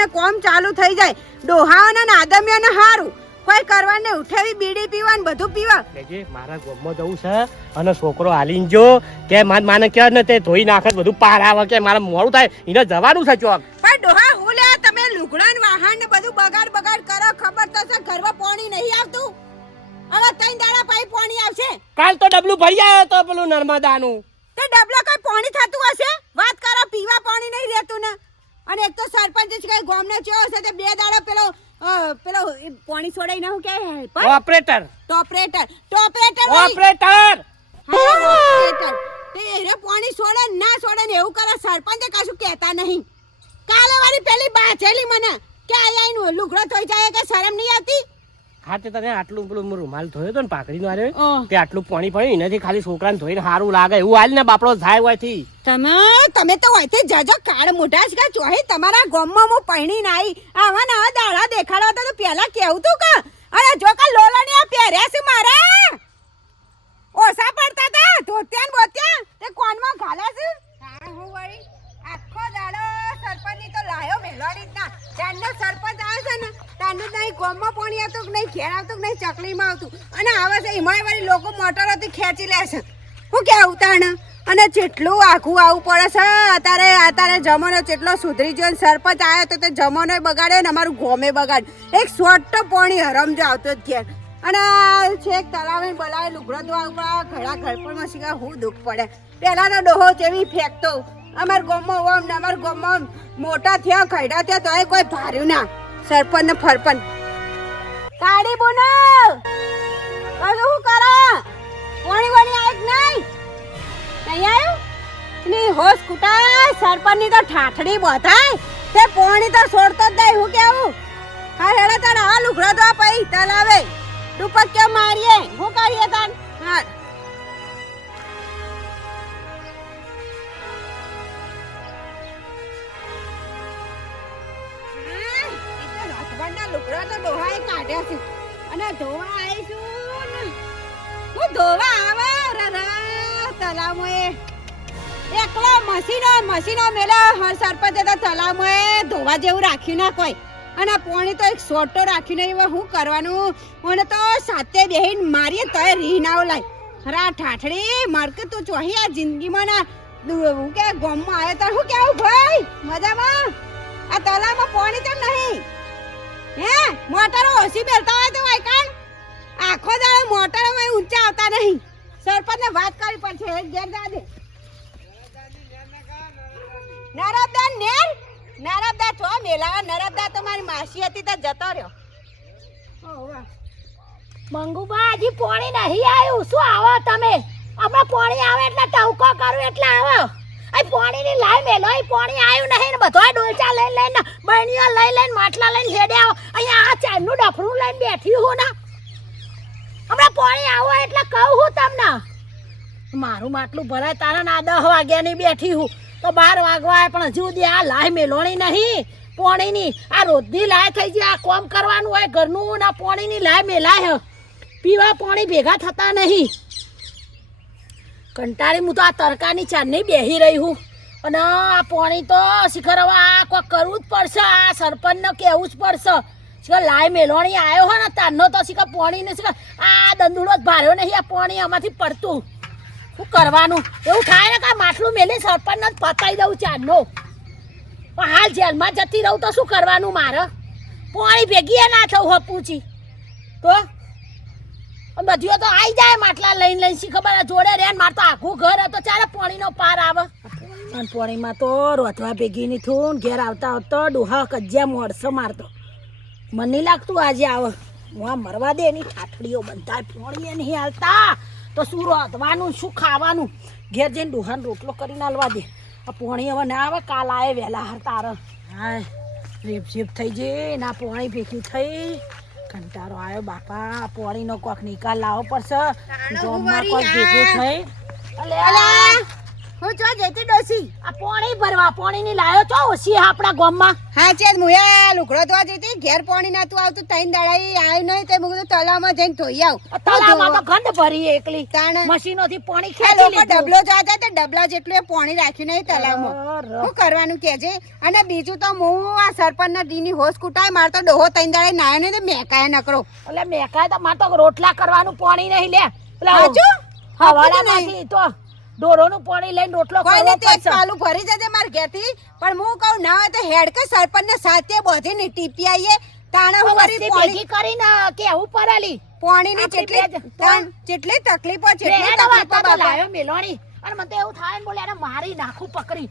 ઉઠાઈને કોમ ચાલુ થઈ જાય. ડોહાઓને ને હારું. કોઈ કરવાને ઉઠાવી બીડી પીવા ને બધું પીવા. લેજે મારા ગોમમાં જવું છે અને છોકરો હાલીન જો કે માન માને કે ને તે ધોઈ નાખે બધું પાર આવે કે મારા મોડું થાય. એને જવાનું છે ચોક. પણ ડોહા હું લે તમે લુગડા ને વાહન ને બધું બગાડ બગાડ કરો ખબર તો છે ઘરમાં પાણી નહીં આવતું. હવે ત્રણ દાડા પાઈ પાણી આવશે. કાલ તો ડબલું ભરી આવ્યો તો પેલું નર્મદાનું. તે ડબલા કઈ પાણી થતું હશે? વાત કરો પીવા પાણી નહીં રહેતું ને. અને સરપંચ છે કઈ ગામનો ચેવો છે તે બે દાડા પેલો પેલો પાણી છોડાઈ ના હું કે હેલ્પર ઓપરેટર. ટોપરેટર ટોપરેટર. ઓપરેટર હા, તે એરે પાણી છોડે ના છોડે ને એવું કરે સરપંચે કશું કહેતા નહીં. કાલે વાળી પેલી બાચેલી મને કે આયા આઈને લુગડો ધોઈ જાય કે શરમ નહીં આવતી? હા તે તને આટલું પેલું રૂમાલ ધોયો તો ને પાકડીનો આરે તે આટલું પાણી પડ્યું એનાથી ખાલી છોકરાને ધોઈને સારું લાગે. એવું હાલ ને બાપડો થાય હોયથી તમે તમે તો હોયથી જજો કાળ મોઢા જ કે ચોહી. તમારા ગામમાં હું પૈણી નાઈ. આવા નવા દાડા દેખાડવા તો પેલા કેવું તું કે અરે જો કા આ પહેર્યા છે મારા. ઓસા પડતા તા ધોત્યા ને બોત્યા. તે કોનમાં ઘાલે છે? હા હું વળી આખો દાડો સરપંચની તો લાયો મેલવાડી જ ના ત્યાંનો સરપંચ આવે છે ને જ પાણી આવતું કે નહીં, ઘેર આવતું કે નહીં, ચકલીમાં આવતું. અને આવે છે એમાંય લોકો મોટરોથી ખેંચી લે છે. હું કેવું તાણ અને જેટલું આખું આવું પડે છે, અત્યારે અત્યારે જમાનો જેટલો સુધરી ગયો સરપંચ આવ્યો તો તે જમાનો બગાડ્યો ને, અમારું ગોમે બગાડ. એક શોર્ટ તો હરમ હરમજો આવતો જ ઘેર. અને છેક તલાવે બોલાવે લુગડો ધોવા ઉપર ઘડા ઘડપણમાં શીખા હું દુઃખ પડે. પહેલાનો ડોહો જેવી ફેંકતો? અમાર ગોમમાં ઓમ ને અમાર ગોમમાં મોટા થયા ખૈડા થયા, તોય કોઈ ભાર્યું ના. સરપંચ ને ફરપંચ. કાઢી બોનો કશું શું કરો? કોણી વણી આવે કે નહીં? નહીં આવ્યું? ની હોશ કુટા સરપંચની તો ઠાઠડી બધાય. તે પોણી તો છોડતો જ નહીં હું કેવું? હા હેડા તારા આ લુગડા તો પૈ તલાવે ડુપક કે મારીએ. હું કરીએ તાન હા હા, કાઢ્યા છે. અને ધોવા આવીશું હું ધોવા આવે રરા તલાવમાં એ એકલો મશીનો મશીનો મેલા સરપંચ તો તલાવમાં ધોવા જેવું રાખ્યું ના કોઈ. અને પોણી તો એક સોટો રાખીને હવે શું કરવાનું. મને તો સાથે બેહીને મારીએ તોય ના લાય હરા ઠાઠડી, મારકે તું ચોહી આ જિંદગીમાં ના. હું કે ગોમમાં આવ્યો તો શું કેવું ભાઈ? મજામાં? મોટરો ઓછી બેલતા હોય તો વાયકાણ આખો દાડો મોટરો માં ઊંચા આવતા નહીં. સરપંચને વાત કરવી પડશે. ઘેર જા દે. નરબદા નેર? નરબદા છો? મેલાવા નરબદા તો મારી માસી હતી તો જતો રહ્યો. મંગુબા, હજી પોણી નહીં આવ્યું. શું આવો તમે? હમણાં પોણી આવે એટલે ટવકો કરું એટલે આવો. આ પોણીની લાઈ મેલો અહીં પોણી આવ્યું નહીં ને બધો ડોલચા લઈને લઈને બહેણીઓ લઈ લઈને, માટલા લઈને હેડે આવો અહીંયા આ ચારનું ડફરું લઈને બેઠી હું ને. હમણાં પોણી આવો એટલે કહું હું તમને. મારું માટલું ભરાય, તારા ના દસ વાગ્યાની બેઠી હું. તો બાર વાગવા પણ હજુ સુધી આ લાય મેલોણી નહીં. પોણીની, આ રોજની લાય થઈ ગઈ આ કોમ કરવાનું હોય, ઘરનું ના પોણીની લાય મેલાય પીવા પાણી ભેગા થતા નહીં. કંટાળી હું તો આ તડકાની ચાંદની બેહી રહી હું. અને આ પાણી તો શિખર હવે આ કોઈ કરવું જ પડશે, આ સરપંચને કહેવું જ પડશે. શિખર લાય મેલોણી આવ્યો હોય ને, તારનો તો શિખર પાણીને શિખર આ દંદુડો જ ભાર્યો નહીં, આ પાણી આમાંથી પડતું. શું કરવાનું? એવું થાય ને કે માટલું મેલી સરપંચને જ પતાવી દઉં ચાંદનો પણ હાલ જેલમાં જતી રહું તો શું કરવાનું મારે? પાણી ભેગી ના થવું છી તો? બધીઓ તો આવી જાય માટલા લઈને લઈને. શી ખબર જોડે રે માર તો આખું ઘર હતો. ચાલે, પાણીનો પાર આવે. અને પાણીમાં તો રોધવા ભેગી ની થયું ઘેર આવતા આવતા ડોહા કજ્યા મોડસો મારતો. મને નહીં લાગતું આજે આવે. હું આ મરવા દે એની ઠાઠડીઓ બંધાય પોણીએ નહીં હાલતા. તો શું રોધવાનું, શું ખાવાનું? ઘેર જઈને ડોહાને રોટલો કરીને હાલવા દે. આ પોણી હવે ના આવે, કાલ આવે વહેલા હાર તારે હાય રેપ થઈ જઈ ના પોણી ભેગી થઈ. કંટાળો આવ્યો બાપા પોળીનો કોક નિકાલ લાવવો પડશે. ગામમાં કોઈ ભેગું થઈ. અલે હું જો જતી ડોસી. આ પાણી ભરવા પોણીની લાયો છો ઓછી આપણા ગામમાં? હા છે મુયા લુગડો ધોવા જતી ઘેર પાણી નતું આવતું તૈન દડાઈ આય નહીં તે મુકું તળાવમાં જઈને ધોઈ આવ. તળાવમાં તો ગંધ ભરી એકલી. તાણ મશીનોથી પાણી આ ખેંચી લીધું. ડબલો જોતા તે ડબલા જેટલું પાણી રાખ્યું નહીં અરર. શું કરવાનું કે છે? અને બીજું તો હું આ સરપંચ ના દીની હોશ કુટાય માર તો ડોહો તૈન દડાઈ નાયો નહીં તો મેકાય નકરો. એટલે મેકાય તો માર તો રોટલા કરવાનું પાણી નહીં લે. એટલે હાચું? હવાડામાંથી તો ડોરોનું પાણી લઈને રોટલો કોઈ નહીં તે ચાલુ ભરી જજે માર ઘેરથી. પણ હું કહું ના હોય તો હેડ કે સરપંચ ને સાથે બધીને ટીપી આવીએ. તાણે હું વસ્તી પાણી કરીને કેવું પરાલી? પાણીની આપણી જેટલી તકલીફો બેહેનો તકલીફો લાયો મેલોણી. અને મને તો એવું થાય ને બોલે એને મારી નાખું પકડી.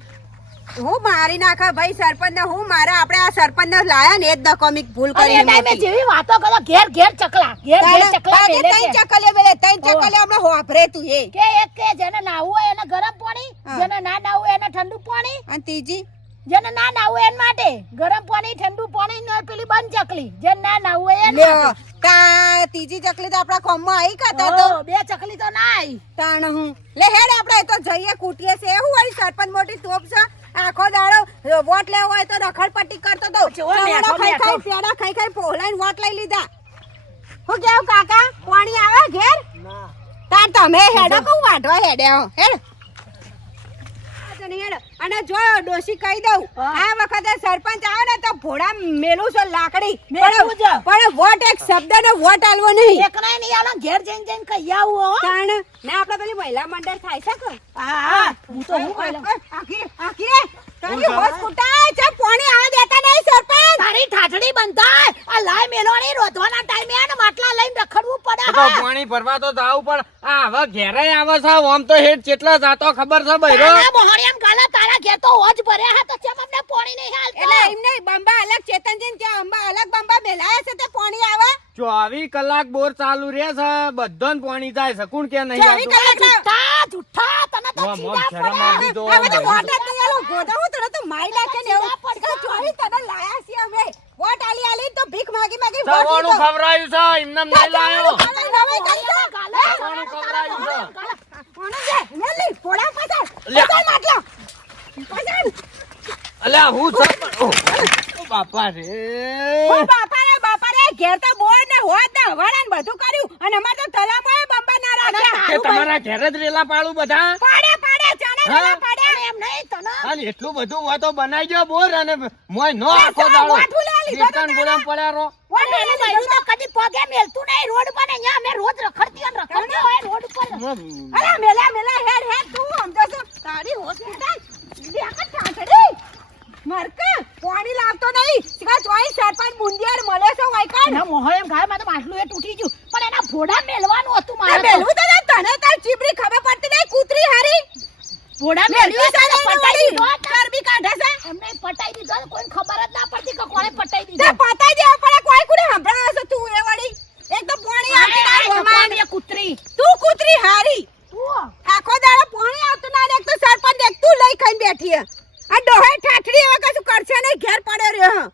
હું મારી નાખા ભાઈ સરપંચ ને હું મારા આપણે આ સરપંચ ને લાયા ને એ જ દકોમિક ભૂલ કરી ટાઈમે જેવી વાતો કરો ઘેર ઘેર ચકલા ઘેર ઘેર ચકલા મેલે ત્રણ કે. ચકલીઓ મેલે હોવે. ચકલીઓ હમણાં હોભરે તું એ. કે એક કે જેને નાવું હોય એને ગરમ પાણી જેને ના નાવું એને ઠંડુ પાણી. અને ત્રીજી? જેને ના નાવું એન માટે ગરમ પાણી ઠંડુ પાણી ને પેલી બંધ ચકલી. જેને ના નાવું હોય એના તા ત્રીજી ચકલી તો આપણા કોમમાં આવી કાતા તો. બે ચકલી તો ના આવી તાણ હું. લે હેડ આપણે તો જઈએ કૂટીએ છે એવું વળી સરપંચ મોટી તોપ છે. આખો દાડો વોટ લેવો હોય તો રખડપટ્ટી કરતો તો. ચવાણો ખાઈ ખાઈ પેડા ખાઈ ખાઈ પોહલાઈને વોટ લઈ લીધા. હું કેવું કાકા? પાણી આવે ઘેર? તાર તમે હેડો કઉ વાઢવા હેડે. હો હેડ હેડ. અને જો ડોશી કહી દઉં આ વખતે સરપંચ આવે ને તો ભોળા મેલું છે લાકડી. મેલું પણ પણ વોટ એક શબ્દ ને વોટ આલવો નહીં. એક ના નહીં આલો ઘેર જઈને જઈને કહી આવું હો. તાણ ના આપણે પેલી મહિલા મંડળ થાય છે કે? હા હા. હું. તો હું કહી લઉં. આખી આખી. તારી હોશ કુટાય છે પાણી આ દેતા નહીં સરપંચ. તારી ઠાઠડી બંધાય. આ લાય મેલોણી રોધવાના ટાઈમે આ ને માટલા લઈને રખડવું પડે તો પાણી ભરવા તો જાવ પણ આ હવે ઘેરે આવે છે આમ તો હેડ કેટલા જાતો ખબર છે બૈરો તારા એમ ગાલા તારા ઘેર તો હોજ ભર્યા હા તો ચમ અમને પાણી નહીં હાલ એટલે એમ નહીં બંબા અલગ ચેતનજી ને ત્યાં અંબા અલગ બંબા મેલાયા છે તે પાણી આવે ચોવીસ કલાક બોર ચાલુ રહે છે બધો પાણી થાય છે કોણ કે નહીં ચોવીસ? કલાક જુઠ્ઠા જુઠ્ઠા તને તો ચીડા શરમ પડે. તો હવે તો નહીં આલો ગોદા હું તને તો માઈ નાખે ને એવું પડશે. તને લાયા છે અમે વોટ આલી આલી તો ભીખ માંગી માંગી વોટ સવારનું લીધો. છે એમને નહીં લાયો નવાઈ કરી દો. ગાલા સવારનું છે કોણે છે? મેલી, ફોડા પાછળ. પાછળ માટલો. પાછળ. અલ્યા હું છે પણ- ઓહ, ઓ બાપા રે ઓ બાપા રે બાપા રે ઘેર તો બોર ને હોદ ને હવાડા ને બધું કર્યું અને અમાર તો તલામાં બંબા ના રાખ્યા કે તમારા ઘેર જ રેલા પાડું બધા પાડે પાડે? પાડે એમ નહીં તને અને એટલું બધું હોય તો બનાવી દો બોર અને મોય નો આખો દાડો વાઠું લે લીધો તો દેખાણ ગોળામાં પડ્યા રહો. વોટ અને આલી એનું લીધો બૈરું તો કદી પગે મેલતું નહીં. રોડ પર અહીંયા અમે રોજ રખડતી અને રખડતી હોય રોડ પર અરે મેલા મેલા હેડ હેડ તું સમજો છો. તારી હોસ્પિટલ. દેખ ઠાઠડી. મરકે પાણી લાવતો નહીં. શિકા ચોઈ સરપંચ બુંદિયાર મળે છે વાયકાન એના મોહળેમ ગાયમાં તો માટલું એ તૂટી ગયું. પણ એના ભોડા મેલવાનું હતું મારે. તો. તને તાર ચીબડી ખબર પડતી નહીં કૂતરી હારી. મેલ્યું મેલ્યું છે પટાઈ. દીધો ચરબી કાઢે છે એમને પટાઈ દીધો કોઈ ખબર જ ના પડતી કે કોણે પટાઈ દીધો પતાઈ દેવા પડે કોઈ સંભળાવે છે તું એ વળી એક તો પાણી આવતી ના. કૂતરી તું કૂતરી હારી તું આખો દાડો પાણી આવતું ના એક તો સરપંચ એક તું લઈ ખાઈને બેઠી હે. આ ડોહે ઠાઠડી હવે કશું કરશે નહીં ઘેર પડ્યો રહ્યો હે.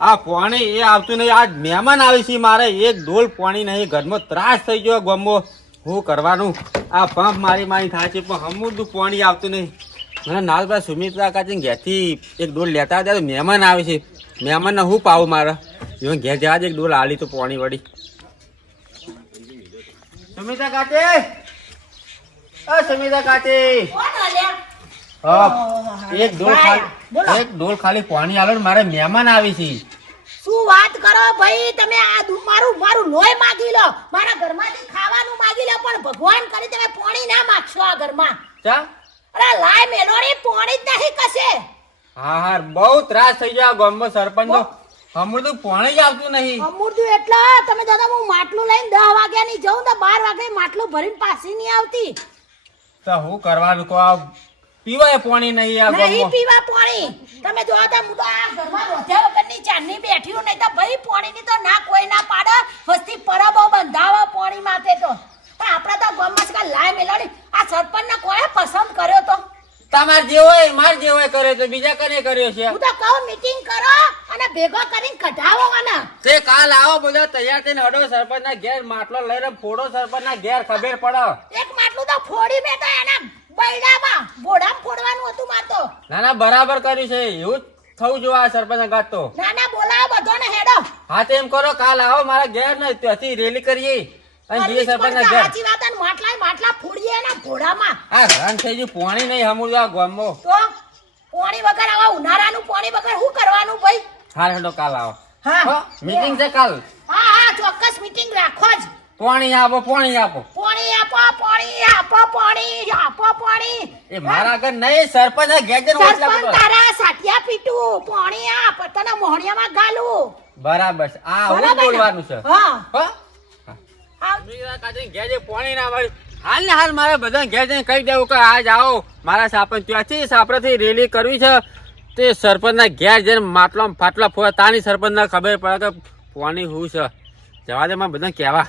આ પાણી એ આવતું નહીં આ મહેમાન આવી છે મારે એક ડોલ પાણી નહીં ઘરમાં ત્રાસ થઈ ગયો ગમો હું કરવાનું આ પંપ મારી મારી થાય છે પણ હમુદું પાણી આવતું નહીં. મને નાલભાઈ સુમિત્રા કાચી ઘેરથી એક ડોલ લેતા હતા તો મહેમાન આવે છે. મહેમાનને હું પાવું મારા? જો ઘેર જવા જ એક ડોલ આલી તો પાણી વળી. સુમિત્રા કાચે? અ સુમિત્રા કાચે. હા એક ડોલ ખાલી એક ડોલ ખાલી પાણી આલો ને મારે મહેમાન આવી છે. શું વાત કરો ભાઈ? તમે આ મારું મારું લોહી માગી લો. મારા ઘરમાંથી ખાવાનું માગી લો પણ ભગવાન કરી તમે પોણી ના માગશો આ ઘરમાં. ચા? અરે લાય મેલોડી પોણી જ નહીં કશે. હા હા બહુ ત્રાસ થઈ ગયો આ ગામમાં સરપંચ. નો હમણાં જ આવતું નહીં. અમૂર્તું એટલે તમે દાદા હું માટલું લઈને દસ વાગ્યા ની જઉં તો બાર વાગે માટલું ભરીને પાછી નહીં આવતી. તો હું કરવાનું કહો આ પીવાય પાણી નહીં આ નહીં પીવા પાણી. તમે જો તો હું તો આ ઘરમાં રોધ્યા વગરની ચાંદની બેઠી હું નહીં તો ભાઈ પાણીની તો ના કોઈ ના પાડે. વસ્તી પરબો બંધાવો પાણી માટે તો. પણ આપણે તો ગામમાં છે લાય મેલાડી. આ સરપંચને કોણે પસંદ કર્યો તો? તમાર જે હોય માર જે હોય કર્યો તો બીજા કને કર્યો છે? હું તો કહું મીટિંગ કરો અને ભેગો કરીને કઢાવો આને તે કાલ આવો બધા તૈયાર થઈને હડો સરપંચના ઘેર માટલો લઈને ફોડો સરપંચના ઘેર ખબર પડો. એક માટલું તો ફોડી તો એના પૈડામાં ઘોડામાં ફોડવાનું હતું માર તો. ના ના બરાબર કર્યું છે. એવું જ થવું જોઈએ આ સરપંચ અંગાત તો. ના ના બોલાવો બધોને હેડો. હા તો એમ કરો કાલ આવો મારા ઘેર ને ત્યાંથી રેલી કરીએ. અને જે સરપંચ ના ઘેર સાચી વાત અને માટલા માટલા ફોડીએ ને ઘોડામાં. આ રન થઈ ગયું પાણી નહીં હમું આ ગોમો તો પાણી વગર આવા ઉનાળાનું પાણી વગર શું કરવાનું ભાઈ? હાર હેડો કાલ આવો. હા. મીટિંગ છે કાલ. હા હા ચોક્કસ મીટિંગ રાખો જ. પાણી આપો પાણી આપો. પાણી આપો પાણી આપો પાણી આપો પાણી. એ મારા ઘર નહીં સરપંચ ઘેર સરપંચ તારા સાટિયા પીટુ પાણી આપ તને મોહણિયામાં ગાલું. બરાબર છે. આ ને? બોલવાનું છે. હા. હા? હાલ ને હાલ મારે બધા ઘેર જઈને કહી દેવું કે આજ આવો. મારા સાપન ત્યાંથી સાપરાથી રેલી કરવી છે. તે સરપંચના ઘેર જઈને માટલા ફાટલા ફોડા. તાની સરપંચના ખબર પડે કે પાણી હું છે. જવા દે મારે બધા કહેવા.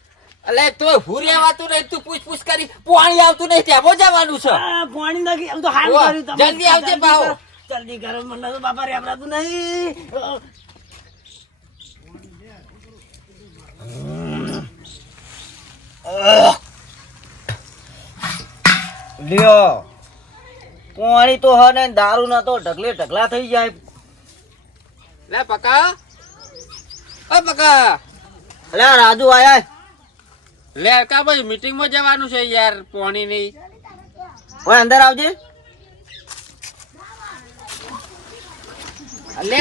અલે તો હું આવતું નહીં તું પૂછ પૂછ કરી. પાણી આવતું નહીં તેમાં જવાનું છે. પાણી નથી એમ તો હાલ કર્યું તમે. જલ્દી આવજે પાહો. જલ્દી કરો. મને તો બાપા રેવડાતું નહીં. લ્યો. પાણી તો હ ને દારૂ ના તો ઢગલે ઢગલા થઈ જાય. લે પકા. અ પકા. અલ્યા રાજુ આયા. લે કા ભાઈ મીટિંગમાં જવાનું છે યાર પોણી ની ઓય અંદર આવજે. લે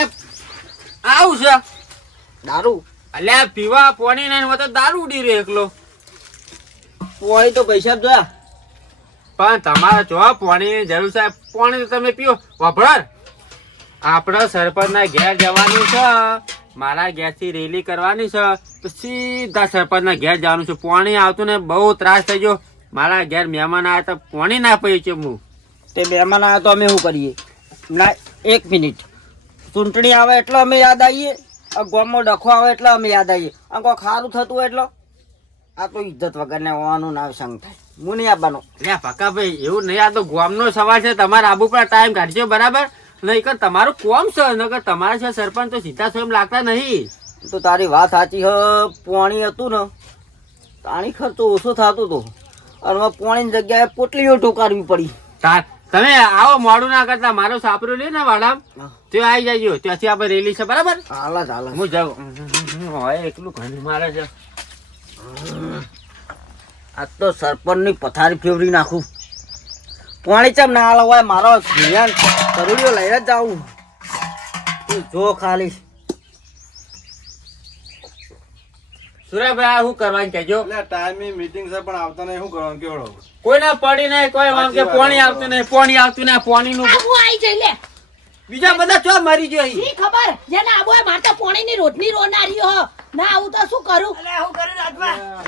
આવું છે? દારૂ. અલે પીવા પોણી નહીં તો દારૂ ઉડી રહ્યો એકલો. પોણી તો પૈસા જોયા. પણ તમારે જો પાણીની જરૂર છે પોણી તમે પીઓ. વભર આપણા સરપંચના ઘેર જવાનું છે. મારા ઘેરથી રેલી કરવાની છે તો સીધા સરપંચના ઘેર જવાનું છે. પાણી આવતું ને બહુ ત્રાસ થઈ ગયો. મારા ઘેર મહેમાન આવ્યા તો પાણી ના પડ્યું છે હું તે મહેમાન આવ્યા તો અમે શું કરીએ? ના એક મિનિટ. ચૂંટણી આવે એટલે અમે યાદ આવીએ. આ ગામમાં ડખો આવે એટલે અમે યાદ આવીએ. આ કોઈ ખારું થતું હોય એટલે? આ તો ઇજ્જત વગરને હોવાનું ના સંગ થાય. હું નહીં આવવાનો. લે પકા ભાઈ એવું નહીં આ તો ગામનો સવાલ છે. તમારે આબુ પર ટાઈમ કાઢજો બરાબર? નહીં કર તમારું કોમ છે? નકર તમારે છે સરપંચ તો સીધા સ્વયં લાગતા નહીં. તો તારી વાત સાચી હ પાણી હતું ને. પાણી ખર્ચો ઓછો થતો હતો અને પોણીની જગ્યાએ પોટલીઓ ટોકારવી પડી. તાર તમે આવો મોડું ના કરતા મારો સાપરો લે ને વાડામ. તે આવી જાય ત્યાંથી આપણે રેલી છે બરાબર? હાલ હાલા હું જાઉં. હોય એકલું ઘણી મારે છે. આ તો સરપંચની પથારી ફેવરી નાખું. પાણી ચમ ના હાલ હોય મારો ધ્યાન કરોડિયો લઈને જ જાઉં. તું જો ખાલી. સુરેશભાઈ આ કરવાનું કહેજો? એટલે ટાઈમે મીટિંગ છે પણ આવતા નહીં. શું કરવાનું? કેવડો કોઈને પડી નહીં કોઈ આમ કે પાણી આવતું નહીં પાણી આવતું નહીં પાણી નું આબુ આઈ જઈ લે. બીજા બધા ચો મરી ગયો ઈ? ખબર? જેને આબુ હોય મારે તો પાણીની રોટની રોનારી હો. ના આવું તો શું કરું?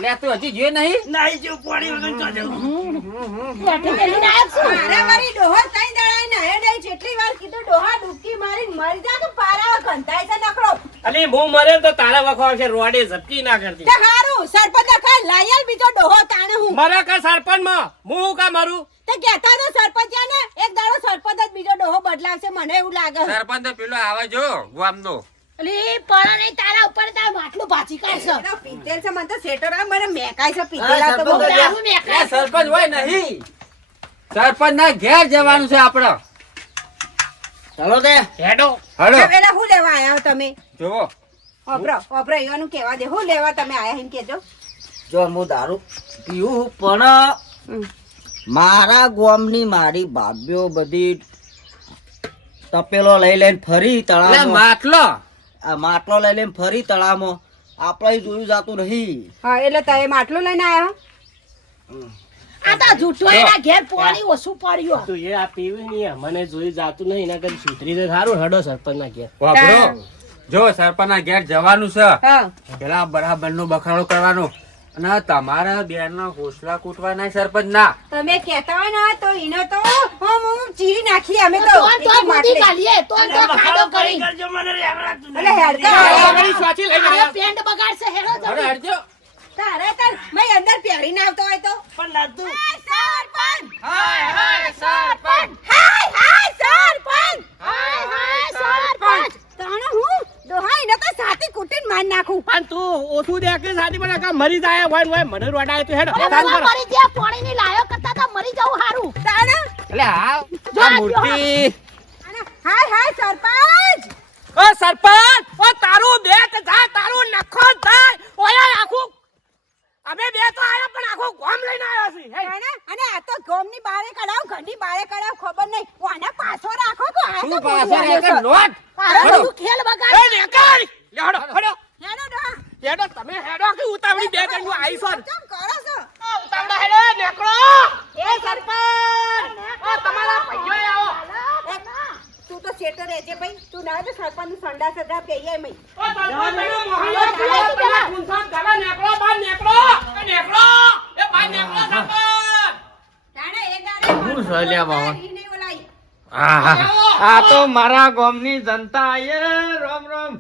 લે તું હજી જે નહીં છું. મારા ડોહા દાડા જેટલી વાર કીધું ડોહા ડૂબકી મારીને મરી જા તો પારાવા ઘંટાય છે નકરો. અલી હું મરે તો તારા વખો આવશે રોડે ઝપકી ના કરતી. તે હારું સરપંચ કા લાયલ બીજો ડોહો તાણે હું. મરે કા સરપંચમાં હું કા મારું? તે કહેતા તો સરપંચ ને એક દાડો સરપંચ જ બીજો ડોહો બદલાવશે મને એવું લાગે સરપંચ તો પેલો આવે જો ગામનો. અલી પણ નહીં તારા ઉપર તાર માટલું ભાજી કાઢશે પીતેલ છે મને તો સેટર મને મેકાય છે પીતેલા તો બહુ. લે સરપંચ હોય નહીં. સરપંચ ના ઘેર જવાનું છે આપડે ચાલો તે. હેડો. હેડો પેલા હું લેવા આયા તમે? જોવો. ઓપરો ઓપરો એવાનું કહેવા દે. હું લેવા તમે આયા એમ કેજો જો હું દારૂ પીવું પણ મારા ગોમની મારી ભાભીઓ બધી તપેલો લઈ લઈને ફરી તળાવ માટલો. આ માટલો લઈ લઈને ફરી તળાવમાં. આપણે જોયું જાતું નહીં. હા એટલે તમે માટલો લઈને આયા આ તો જૂઠો એના ઘેર પાણી ઓછું પડ્યું તું એ આ પીવી નહીં મને જોઈ જાતું નહીં એના કદી સુધરી દે સારું હડો સરપંચ ના ઘેર વાપરો જો સરપંચ ના ઘેર જવાનું છે. પેલા બરાબરનું બખાડો કરવાનો. અને તમારા બેન ના હોસલા કૂટવાના સરપંચ ના તમે કહેતા હોય ને તો એને તો હું ચીરી નાખી અમે તો. તો તો માટલે. કાઢીએ તો તો ખાડો કરી અલે હેડકા આગળ સ્વાચી લઈ અરે પેન્ટ બગાડશે હેડો અરે જલ્દી. તારે તાર મેં અંદર પહેરીને આવતો હોય તો હાય, સરપંચ! હાય હાય સરપંચ! હાય, હાય, સરપંચ. તાણે હું? દોહાઈ એને તો સાથી કુટીન માર નાખું. પણ તું ઓછું દેખ સાથી મને કાં મરી જાય હોય હોય મને રોડાય તો હેડ. મરી ગયા પાણીની લાયો કરતા તો મરી જવું હારું. તાણે? એટલે હા જો મૂર્તિ. હાય હાય સરપંચ! ઓ સરપંચ ઓ તારું બેટ જા તારું નખો થાય ઓયા આખું અમે બે તો આયા પણ આખો ગોમ લઈને આવ્યા છે હે. તાણે અને આ તો ગોમની બારે કઢાવ ઘરની બારે કઢાવ ખબર નહીં. કોને પાછો રાખો તો આ તો પાછો રાખે? નોટ. તારો ખેલ બગાડ. એ લે લેડો હેડો. હેડો હેડો, તમે હેડો કે ઉતાવળી બે કણું આવીશો કેમ કરો છો? ઉતાવળા હેડો, નેકળો. એ સરપંચ ઓ તમારા ભાઈઓ આવો તું રહેજે ભાઈ તું ના તો સરપંચ સંડા સદા કહીએ મઈ ઓ સરપંચ મોહલ્લો ચાલો, તમે ગુંસામ ચાલો, નેકળો, બાર નેકળો. એ નેકળો. એ બાર નેકળો, સરપંચ. તાણે એ દાડે હું સલ્યા બાવા. આ તો મારા ગામની જનતા એ રામ રામ.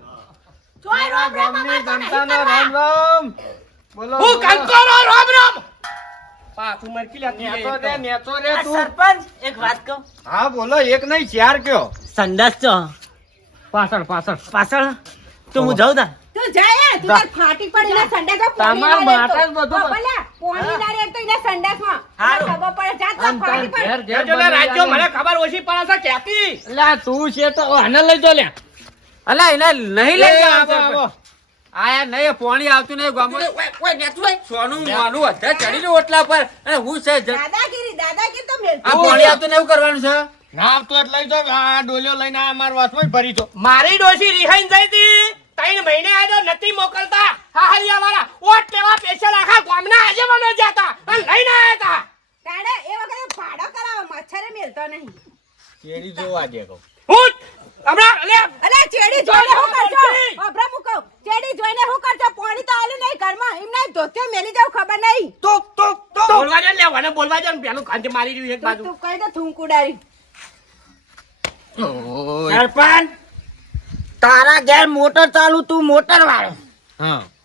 જોઈ રામ રામ ગામની જનતાનો રામ રામ. બોલો હું કંકોરો રામ રામ. પાછું મરકી લે નેતો રે નેતો રે તું. સરપંચ એક વાત કહું. હા બોલો એક નહીં ચાર કયો. સંડાસ છો? પાછળ પાછળ. પાછળ? તો હું જાઉં તા તું જાય તું તાર ફાટી તમાર ના માટે જ રેડતો. બધું. બાપલા, પોણી ના રેડતો એના સંડાસમાં. હારું. ખબર પડે, જા તાર ફાટી પડ. ઘેર જો રાજ્યો મને ખબર ઓછી પડે છે કેતી અલા તું છે તો આને લઈ જો લે અલા એને નહીં લઈ જા આવો, આયા નહીં પોણી આવતું નહીં ગામમાં. સોનું માનું અધા ચડી ઓટલા પર. અને હું છે દાદાગીરી દાદાગીરી તો મેલ આ પોણી આવતું નહીં એવું કરવાનું છે? ના આવતો એટલે લઈ જાઓ આ ડોલ્યો લઈને આ માર વાસમાં જ ભરી દો મારી ડોશી રિહાઈન જઈ હતી? ત્રણ મહિને આજો નથી મોકલતા? હાહરિયા વાળા ઓટ લેવા પેશલ આખા ગામના આજે મને જતા અને લઈને હતા. એ વખતે ભાડો કરાવો મચ્છરે મેલતો નહીં. કેરી જોવા દે કહું. હું હમણાં લે અલે ચેડી જોઈને હું બોલતી. અભરા મુકો. ચેડી જોઈને હું કરશો પાણી તો આલું નહીં ઘરમાં. એમને ધોતે મેલી જાવ ખબર નહીં. તો તો તુક બોલવા દે લે બોલવા દે પેલું કાંજે મારી રહ્યું એક તું બાજુ. તું કહી દે થૂંકુડારી સરપંચ તારા ઘેર મોટર ચાલુ તું મોટર વાળો.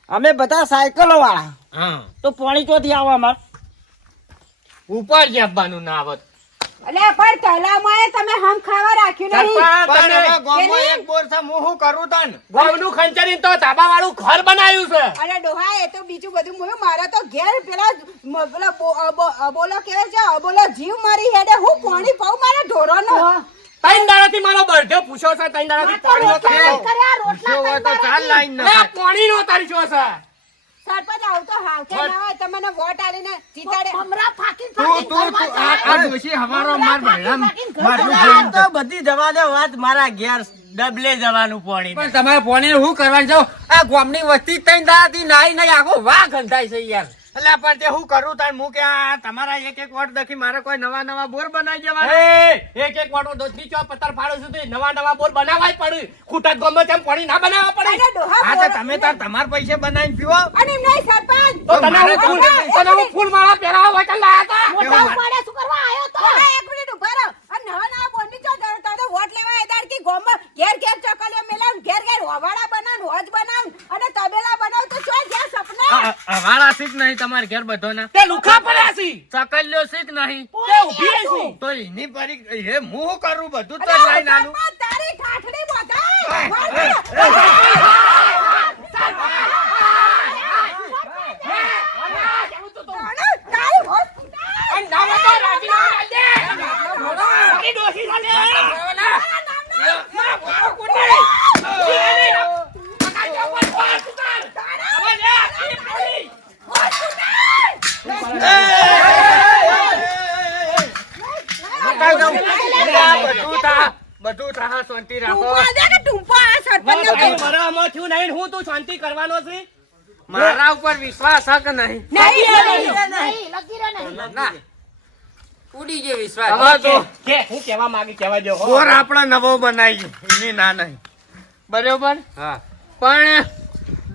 અમે બધા સાયકલો વાળા. તો પાણી ચોથી આવો અમાર. ઉપર જવાનું ના આવત. અલે પણ તલામાં તમે હમ ખાવા રાખ્યું નહીં. કેની? એક બોર છે હું શું કરું તન? ગોમનું ખંચરીને તો ધાબા વાળું ઘર બનાવ્યું છે. અરે ડોહા એ તો બીજું બધું મોયું મારા તો ઘેર પેલા પેલા બો- અબો- અબોલો કેવો છે અબોલો જીવ મારી હેડે હું પાણી પાઉં મારા ઢોરોનો ત્રણ દાડાથી મારો બર્થડે પૂછો છે ત્રણ દાડાથી પાણી નો જો હોય તો ચાલ લાઈન લે, પાણીનો તરીકો છે. સરપંચ આવું હાવ કે ના હોય તમને વોટ આલીને જીતાડે મમરા ફાકીને તું તું તું આ આ ડોશી હવારો માર ભણ્યા મારું તો બધી જવા દે વાત મારા ઘેર ડબલે જવાનું પાણી પણ તમારે પોણી શું કરવાનું છો આ ગામની વસ્તી ત્રણ દાડાથી નાઈ નહીં આખો વાહ ગંધાય છે યાર. એટલે પણ તે હું કરું તાર? હું કે આ તમારા એક એક વોટ દખી મારે કોઈ નવા નવા બોર બનાવી જવા એક એક વોટ દોધની ચો પથ્થર ફાડું છું નવા નવા બોર બનાવાય પડે ખૂટા ગમે તેમ પાણી ના બનાવવા પડે. હા તો તમે તાર તમાર પૈસે બનાવીને પીવો. અને નહીં સરપંચ. તો તને હું ફૂલ તને હું ફૂલ માળા પહેરાવા વચન લાયા હતા મોટા ઉપાડે શું કરવા આવ્યો તો? એક મિનિટ ઊભા રહો. આ નવા નવા બોલની ચો તો વોટ લેવા એદાર કે ગોમ ઘેર ઘેર ચકલીઓ મેલાવ ઘેર ઘેર હોવાડા બનાવ હોજ બનાવ અને તબેલા બનાવ તો શું જ્યાં સપના? હવાળા શીખ નહીં તમારે ઘેર બધો ના તે લુખા પડ્યા સી ચકલ્યો શીખ નહીં. તે ઊભી છે તો એની પરી હે હું કરું? બધું તો લઈ લઈને તારી ઠાઠડી બોધાય. તારી હોશ ફૂટાય. અને ના હોય તો રાજીનામું આલ દે. મારી ડોશી ચાલે. મારા ભોળો કોને? જીવે નહીં. પકડ જો પણ પાસ કર. હવે લે, ઈ પાડી. બધું શાંતિ રાખો થયું નહીં હું તું શાંતિ કરવાનો છે મારા ઉપર વિશ્વાસ હક નહીં. નહીં, લગી રહે નહીં. ના. ઉડી જે વિશ્વાસ. હવે તો કે હું કહેવા માંગી કહેવા જો ઓર આપણે નવો બનાવી ની ના નહીં. બરોબર? હા. પણ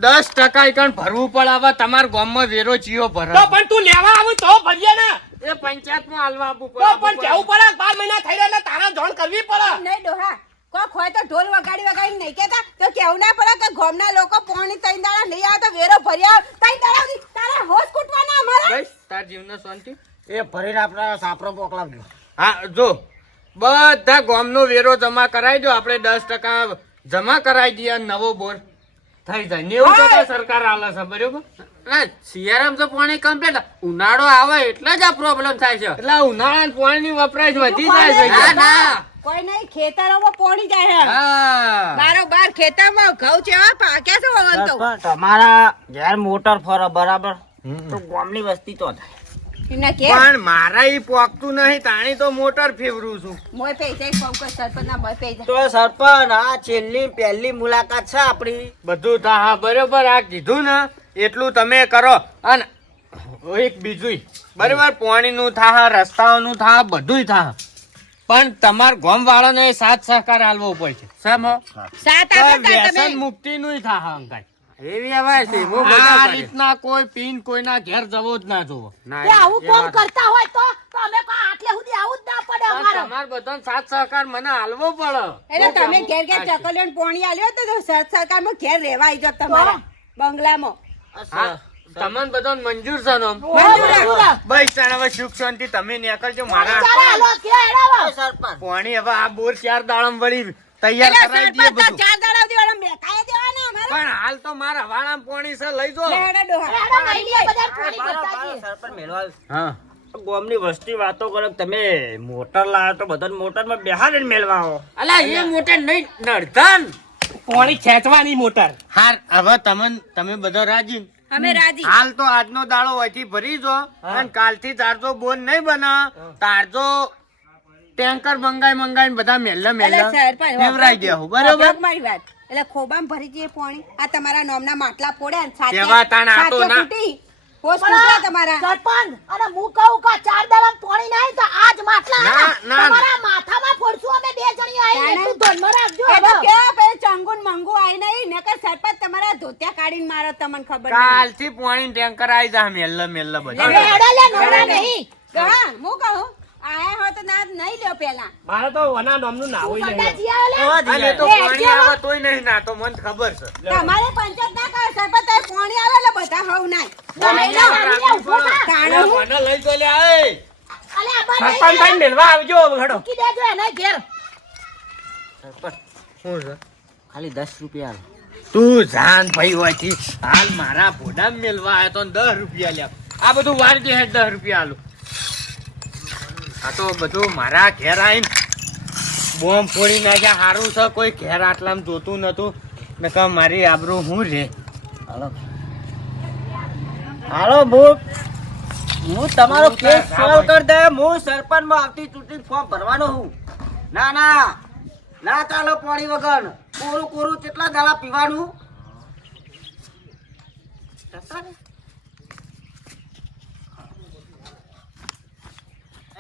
દસ ટકા એકણ ભરવું પડે હવે તમાર ગામમાં વેરો ચિયો ભરે. તો પણ તું લેવા આવું તો ભરીએ ને. એ પંચાયતમાં હાલવા આપવું તો પણ કેવું પડે? બાર મહિના થઈ રહ્યા તારા જોણ કરવી પડે. નહીં ડોહા. કોક હોય તો ઢોલ વગાડી વગાડી નહીં કેતા તો કેવું ના પડે કે ગામના લોકો પોણી ત્રણ દાડા નહીં આવે તો વેરો ભર્યા આવે. ત્રણ દાડા તારા હોશ કૂટવાના અમારા? તાર જીવને શાંતિ. એ ભરીને આપણે સાપરો મોકલાવજો. હા જો. બધા ગોમનો વેરો જમા કરાવી દો આપણે દસ ટકા જમા કરાવી દઈએ નવો બોર થઈ જાય. નેવું ટકા સરકાર આલે છે બરોબર? ના શિયાળામાં તો પાણી કમ્પ્લીટ ઉનાળો આવે એટલે જ આ પ્રોબ્લેમ થાય છે. એટલે ઉનાળા પાણીની વપરાશ વધી જાય છે. ના ના. કોઈ નહીં ખેતરોમાં પોણી જાય હા. હા બારોબાર ખેતરમાં ઘઉં ચેવા પાક્યા છે તમારા ઘેર મોટર ફરો બરાબર? તો ગામની વસ્તી તો થાય. પણ મારા ઈ પોકતું નહીં તાણી તો મોટર ફેવરું છું. મોય સરપંચ ના મોય પૈસા તો સરપંચ આ છેલ્લી પહેલી મુલાકાત છે આપણી? બધું થા હા બરોબર આ કીધું ને એટલું તમે કરો. અને એક બીજું બરોબર પાણીનું થા રસ્તાઓનું થા બધુંય થા પણ તમાર ગામ વાળાને સાથ સહકાર આલવો પડશે. સમ સાત વ્યસન તમે. મુક્તિ નું થા અંકાય એવી અવાજ છે હું આ બધા રીતના કોઈ પીન કોઈના ઘેર જવો જ ના જોવો ના, આવું કોમ કરતા હોય તો તો અમે કોઈ આટલે સુધી આવું જ ના પડે પણ તમાર બધાને સાથ સહકાર મને આલવો પડે. એટલે તમે ઘેર ઘેર ચકલીઓ ને પોણી આલ્યો તો તો સર- સરકારમાં ઘેર રહેવા આવી જાવ તમારા બંગલામાં. હા તમને બધાને મંજૂર છે ને. હવે સુખ શાંતિ તમે નીકળજો મારા પાણી હવે આ બોર ચાર દાડમ વળી તૈયાર કરાવી દઈએ બધું. ચાર દાડા સુધી પણ હાલ તો મારા વાળામાં પોણી છે લઈ જો. હા. ગામની વસ્તી વાતો કરો તમે મોટર લાવો તો બધા મોટરમાં બેહાડીને મેળવા આવો. અલા એ મોટર નહીં નડધન. પોણી ખેંચવાની મોટર. હાર હવે તમને તમે બધા રાજી અમે રાજી. હાલ તો આજનો દાડો અહીંથી ભરી જો અને કાલથી તારજો બોન નહીં બને. તારજો ટેન્કર મંગાઈ મંગાઈને બધા મેલ્લા મેલ્લા સરપંચ ફેવરાઈ દેવું બરોબર? મારી વાત. એટલે ખોબામાં ભરી જઈએ પાણી આ તમારા નોમના માટલા ફોડ્યા ને સાચે- કેવા તાણ સાચે ફૂટી. હોશ ફૂટ્યા તમારા સરપંચ અને હું કહું કે ચાર દાડા પાણી ના તો આજ માટલા. તમારા માથામાં ફોડશું અમે બે જણી આવીને તું એટલું રાખજો એ તો હવે. કેવા પેલું ચંગુ મંગુ આઈ નહીં નકર સરપંચ તમારા ધોતિયા કાઢીને મારો તમને ખબર નહીં. કાલથી પાણી ટેન્કર આવી જા મેલ્લા મેલ્લા બધા હેડો લે નવરા નહીં હા હું કહું આયા હો તો ના નહીં લ્યો પેલા મારે તો વના નામનું નાવું નહીં. અને તો પાણી? આવે તોય નહીં ના તો મને ખબર છે. તમારે પંચાયત ના કરે સરપંચ તો પાણી આવે એટલે બધા હોવ ના. તમે લો. હું? મને લઈ તો લે આય. અલે આ બા નહીં સરપંચ ભાઈ મેળવા આવજો ઘડો કી દેજો એને ઘેર. શું છે? ખાલી દસ રૂપિયા તું જાન ભાઈ હોયથી હાલ મારા ભોડા મેલવા આવ્યો તો દસ રૂપિયા લ્યા આ બધું વાર જે હે દસ રૂપિયા આલું આ તો બધું મારા ઘેર આવીને બોમ્બ ફોડી નાખ્યા. સારું છે કોઈ ઘેર આટલામાં જોતું નતું. મેં કહા મારી આબરૂ હું રે? હાલો. હાલો હું હું તમારો કેસ સોલ્વ કરી દે. હું સરપંચમાં આવતી ચૂંટણી ફોર્મ ભરવાનો હું. ના ના. ના ચાલો પાણી વગર. કોરું કોરું કેટલા દાડા પીવાનું?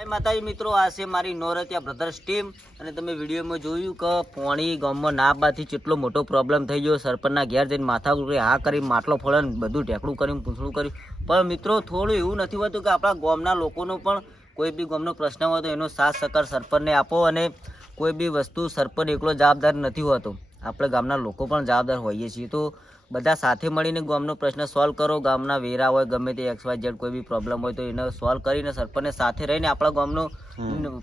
માતાજી, મિત્રો, આ છે મારી નોરતિયા બ્રધર્સ ટીમ. અને તમે વિડીયોમાં જોયું કે પોણી ગામમાં ના બાથી કેટલો મોટો પ્રોબ્લેમ થઈ ગયો. સરપંચના ઘેર જઈને માથા ઉકળી હા કરી, માટલો ફોડે બધું ઢેકડું કર્યું પૂંછડું કર્યું. પણ મિત્રો, થોડું એવું નથી હોતું કે આપણા ગામના લોકોનો પણ કોઈ બી ગામનો પ્રશ્ન હોય તો એનો સાથ સહકાર સરપંચને આપો અને કોઈ બી વસ્તુ સરપંચ એકલો જવાબદાર નથી હોતો. આપણે ગામના લોકો પણ જવાબદાર હોઈએ છીએ. તો બધા સાથે મળીને ગામનો પ્રશ્ન સોલ્વ કરો. ગામના વેરા હોય ગમે તે એક્સ વાય ઝેડ કોઈ બી પ્રોબ્લેમ હોય તો એને સોલ્વ કરીને સરપંચને સાથે રહીને આપણા ગામનો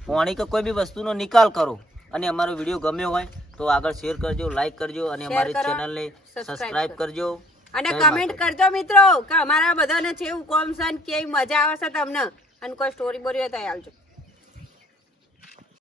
પાણી કે કોઈ બી વસ્તુનો નિકાલ કરો. અને અમારો વીડિયો ગમ્યો હોય તો આગળ શેર કરજો લાઈક કરજો અને અમારી ચેનલને સબસ્ક્રાઇબ કરજો. અને કમેન્ટ કરજો મિત્રો કે અમારા બધાને છે એવું કોમ છે ને કેવી મજા આવે છે તમને. અને કોઈ સ્ટોરી બોરી હોય તો આવજો.